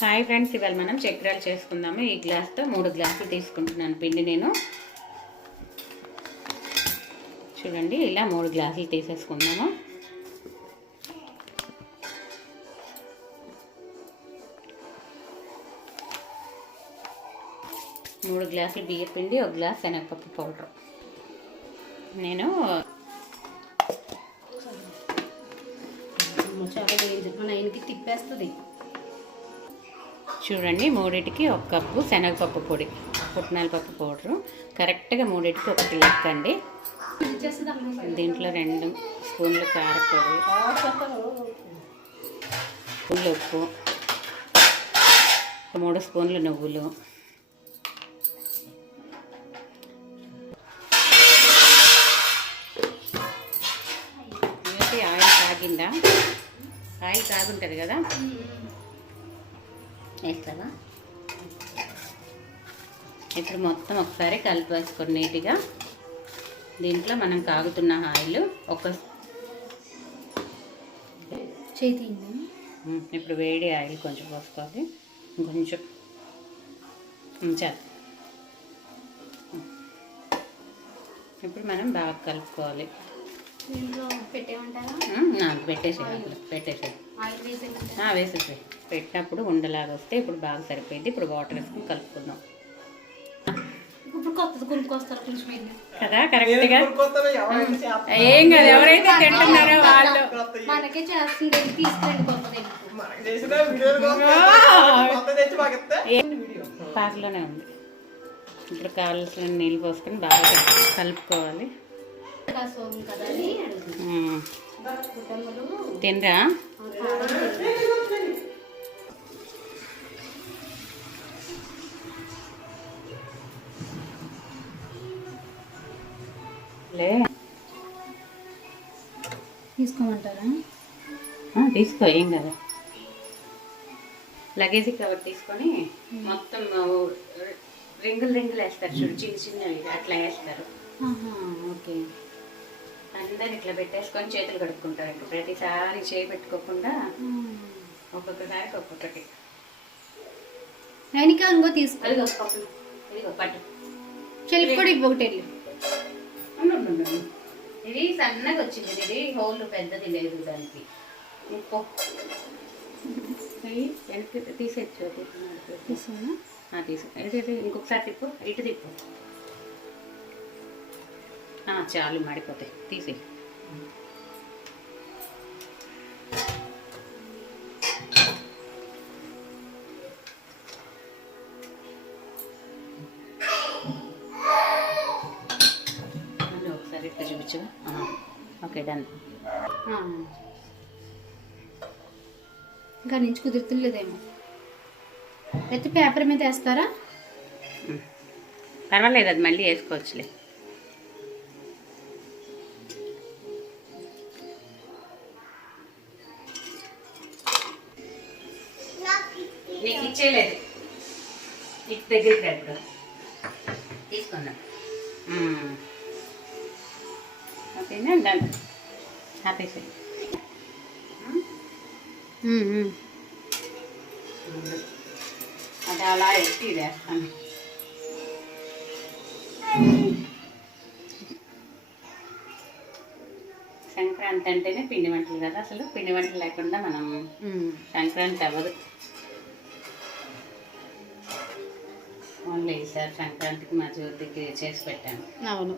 Hi friends, ఇవాళ మనం చక్రాలు చేసుకుందాము. ఈ గ్లాస్తో 3 గ్లాసులు తీసుకుంటున్నాను పిండి నేను. చూడండి, ఇలా 3 గ్లాసులు తీసేసుకుందాము. మూడు గ్లాసులు బియ్య పిండి, 1 గ్లాస్ శనగపప్పు పౌడర్. నేను మన ఆయనకి తిప్పేస్తుంది. చూడండి, 3టికి 1 కప్పు శనగపప్పు పొడి, పుట్నాల పప్పు పౌడరు. కరెక్ట్గా 3టికి 1 లెక్క అండి. దీంట్లో 2 స్పూన్లు కారపొడి, స్పూన్లు ఉప్పు, 3 స్పూన్లు నువ్వులు, ఆయిల్ కాగిందా? ఆయిల్ కాగుంటుంది కదా, వేస్తావా? ఇప్పుడు మొత్తం ఒకసారి కలిపేసుకొని నీట్గా. దీంట్లో మనం కాగుతున్న ఆయిల్ చేతి ఇప్పుడు వేడి ఆయిల్ కొంచెం పోసుకోవాలి, కొంచెం చాలు. ఇప్పుడు మనం బాగా కలుపుకోవాలి. పెట్టేసేది వేసేసి పెట్టినప్పుడు ఉండలాగా వస్తే ఇప్పుడు బాగా సరిపోయింది. ఇప్పుడు వాటర్ వేసుకుని కలుపుకుందాం కదా. కరెక్ట్గా ఏం కాదు, ఎవరైతే తింటున్నారో వాళ్ళు. పాకలోనే ఉంది. ఇప్పుడు కావాల్సిన నీళ్ళు పోసుకొని బాగా కలుపుకోవాలి. తినరా? తీసుకోమంటారా? తీసుకో, ఏం కదా. లగేజీ కవర్ తీసుకొని మొత్తం రింగులు వేస్తారు చూడు, చిన్న చిన్నవి అట్లా వేస్తారు. ఓకే. అందరు ఇట్లా పెట్టేసుకొని చేతులు కడుక్కుంటారు. ఇంకా ప్రతిసారి చేయి పెట్టుకోకుండా ఒక్కొక్కసారికి ఒక్కొక్కటి. ఇంకో తీసుకో, ఇదిగో పట్టు. చెల్లిపొడి ఒకటి. ఇది సన్నగా వచ్చింది, ఇది హోల్ పెద్దది లేదు దానికి. వెనక్కి తీసేచ్చు. తీసు ఇంకొకసారి తిప్పు, ఇటు తిప్పు. చాలు, మాడిపోతాయి, తీసి. ఒకసారి ఇట్లా చూపించు. Okay, done. ఇంకా నుంచి కుదురుతులేదేమో. అయితే పేపర్ మీద వేస్తారా? పర్వాలేదు, అది మళ్ళీ వేసుకోవచ్చులే. నీకు ఇచ్చేయలేదు, నీకు దగ్గరికి ఇప్పుడు తీసుకున్నా. ఓకేనా? డన్. Happy feel. అది అలా ఎత్తి వేస్తాను. సంక్రాంతి అంటేనే పిండి వంటలు కదా. అసలు పిండి వంటలు లేకుండా మనం సంక్రాంతి అవ్వదు. ఓన్లీ ఈసారి సంక్రాంతికి మా జ్యోతికి చేసి పెట్టాను. అవును.